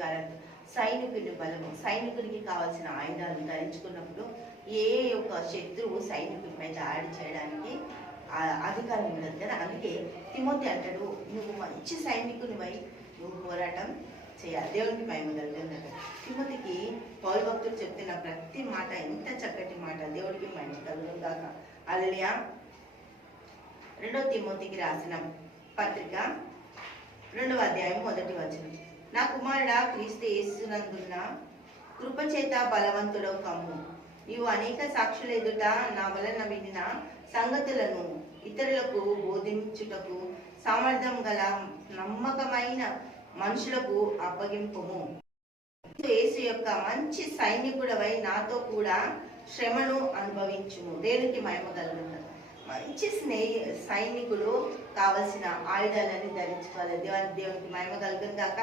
ఉదయకాలంలో సైనికుని బలము, సైనికునికి కావాల్సిన ఆయుధాలను ధరించుకున్నప్పుడు ఏ ఒక్క శత్రువు సైనికునిపై దాడి చేయడానికి అధికారం ఉండదు కదా. అందుకే తిమోతి అంటాడు, నువ్వు మంచి సైనికునిపై నువ్వు పోరాటం చేయాలి, దేవునికి మహిమ కలుగుతుంది. తిమోతికి పౌలు భక్తులు చెప్తున్న ప్రతి మాట ఎంత చక్కటి మాట, దేవుడికి మహిమ కలుగుతుంది కాక. హల్లెలూయా. 2 తిమోతికి రాసిన పత్రిక 2వ అధ్యాయం 1వ వచనం. నా కుమారుడా, క్రీస్తు యేసునందున్న కృపచేత బలవంతుడవు కమ్ము. నీవు అనేక సాక్షుల ఎదుట నా వలన వినిన సంగతులను ఇతరులకు బోధించుటకు సామర్థ్యం గల నమ్మకమైన మనుషులకు అప్పగింపుము. యేసు యొక్క మంచి సైనికుడవై నాతో కూడా శ్రమను అనుభవించుము. దేవునికి మహిమ కలుగుతుంది. మంచి సైనికుడు కావలసిన ఆయుధాలని ధరించుకోవాలి. దేవునికి మహిమ కలుగుతుంది కాక.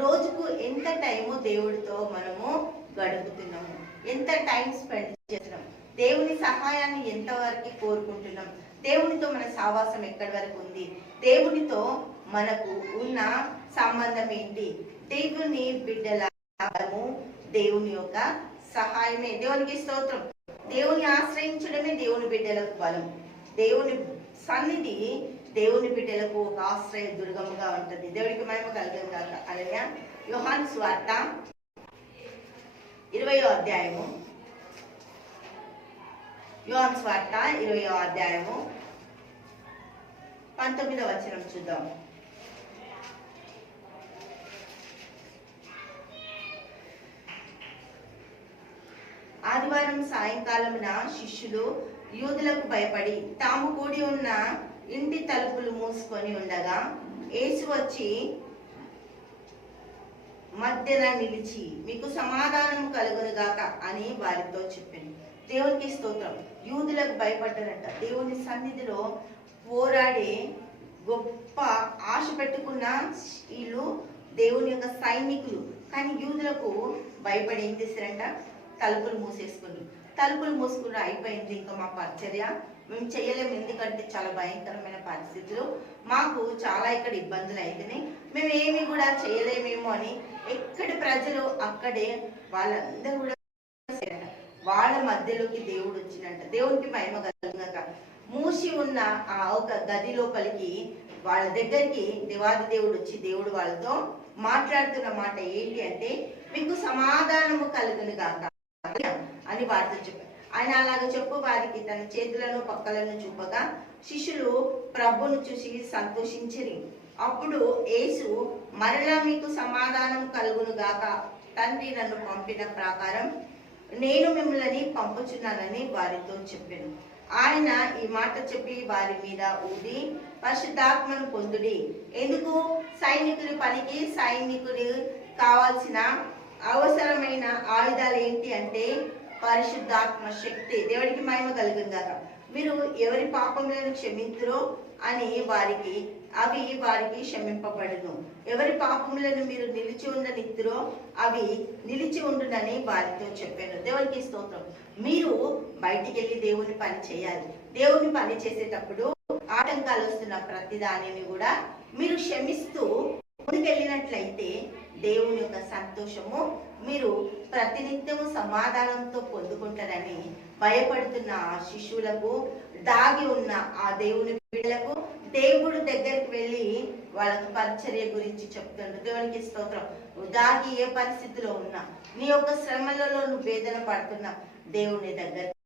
రోజుకు ఎంత టైము దేవుడితో మనము గడుపుతున్నాము, ఎంత టైం స్పెండ్ చేస్తున్నాం, దేవుని సహాయాన్ని ఎంతవరకు కోరుకుంటున్నాం, దేవునితో మన సావాసం ఎక్కడి వరకు ఉంది, దేవునితో మనకు ఉన్న సంబంధం ఏంటి. దేవుని బిడ్డల దేవుని యొక్క సహాయమే. దేవునికి స్తోత్రం. దేవుని ఆశ్రయించడమే దేవుని బిడ్డలకు బలం. దేవుని సన్నిధి దేవుని బిడ్డలకు ఒక ఆశ్రయ దుర్గముగా ఉంటుంది. దేవుడికి మహిమ కలుగుతుంది కాక. హల్లెలూయా. యోహాను సువార్త 20వ అధ్యాయము, యోహాను సువార్త 20వ అధ్యాయము 19వ వచనం చూద్దాం. ఆదివారం సాయంకాలమున శిష్యులు యూదులకు భయపడి తాము కూడి ఉన్న ఇంటి తలుపులు మూసుకొని ఉండగా యేసు వచ్చి మధ్యన నిలిచి మీకు సమాధానం కలుగునుగాక అని వారితో చెప్పింది. దేవునికి స్తోత్రం. యూదులకు భయపడ్డారంట. దేవుని సన్నిధిలో పోరాడే గొప్ప ఆశ పెట్టుకున్న వీళ్ళు దేవుని యొక్క సైనికులు. కానీ యూదులకు భయపడి ఏం చేశారంట? తలుపులు మూసేసుకుని. తలుపులు మూసుకుని అయిపోయింది, ఇంకా మా పరిచర్య మేము చేయలేము, ఎందుకంటే చాలా భయంకరమైన పరిస్థితులు, మాకు చాలా ఇక్కడ ఇబ్బందులు అయితేనే మేము ఏమి కూడా చేయలేమేమో అని ఎక్కడి ప్రజలు అక్కడే వాళ్ళందరూ కూడా వాళ్ళ మధ్యలోకి దేవుడు వచ్చినంట. దేవునికి మహిమ కలుగుగాక. మూసి ఉన్న ఆ ఒక గది లోపలికి వాళ్ళ దగ్గరికి దేవాది దేవుడు వచ్చి దేవుడు వాళ్ళతో మాట్లాడుతున్న మాట ఏంటి అంటే, మీకు సమాధానము కలుగును గాక అని వారితో చెప్పారు. ఆయన అలాగ చెప్పు వారికి తన చేతులను పక్కలను చూపగా శిష్యులు ప్రభువును చూసి సంతోషించిరి. అప్పుడు యేసు మరలా మీకు సమాధానం కలుగును గాక, తండ్రి నన్ను పంపిన ప్రకారం నేను మిమ్మల్ని పంపుచున్నానని వారితో చెప్పాను. ఆయన ఈ మాట చెప్పి వారి మీద ఊది పరిశుద్ధాత్మను పొందుడి. ఎందుకు? సైనికుడి పనికి సైనికుడి కావాల్సిన అవసరమైన ఆయుధాలు ఏంటి అంటే పరిశుద్ధాత్మ శక్తి. దేవుడికి మహిమ కలుగును గాక. మీరు ఎవరి పాపములను క్షమింతురో అని అవి వారికి క్షమింపబడును. ఎవరి పాపములను మీరు నిలిచి ఉండనిత్తురో అవి నిలిచి ఉండునని వారితో చెప్పాను. దేవునికి స్తోత్రం. మీరు బయటికి వెళ్ళి దేవుని పని చేయాలి. దేవుని పని చేసేటప్పుడు ఆటంకాలు వస్తున్న ప్రతి దానిని కూడా మీరు క్షమిస్తూ ముందుకెళ్ళినట్లయితే దేవుని యొక్క సంతోషము మీరు ప్రతినిత్యము సమాధానంతో పొందుకుంటారని భయపడుతున్న ఆ శిశువులకు, దాగి ఉన్న ఆ దేవుని బిడ్డలకు దేవుడు దగ్గరికి వెళ్ళి వాళ్ళకి పరిచర్య గురించి చెప్తాడు. దేవునికి స్తోత్రం. దాగి ఏ పరిస్థితిలో ఉన్నా, నీ యొక్క శ్రమలలో నువ్వు వేదన పడుతున్నా, దేవుని దగ్గరికి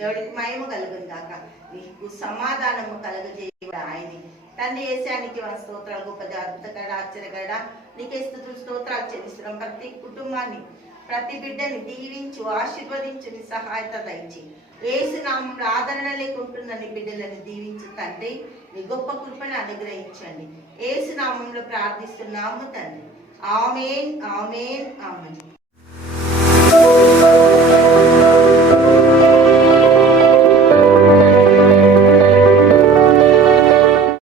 దేవుడికి మహిమ కలుగును గాక. నీకు సమాధానము కలగజేయుడు ఆయనే. తండ్రి యేసానికి మన స్తోత్రాలు, గొప్పది అద్భుతకడ ఆశ్చర్యకడ నీకే స్తుతులు స్తోత్రాలు చెల్లిస్తున్నాం. ప్రతి కుటుంబాన్ని, ప్రతి బిడ్డని దీవించు, ఆశీర్వదించు, నీ సహాయత దయచి యేసు నామములో ఆదరణ లేకుంటున్న నీ బిడ్డలను దీవించు తండ్రి. నీ గొప్ప కృపను అనుగ్రహించండి. యేసు నామములో ప్రార్థిస్తున్నాము తండ్రి. ఆమేన్, ఆమేన్, ఆమేన్.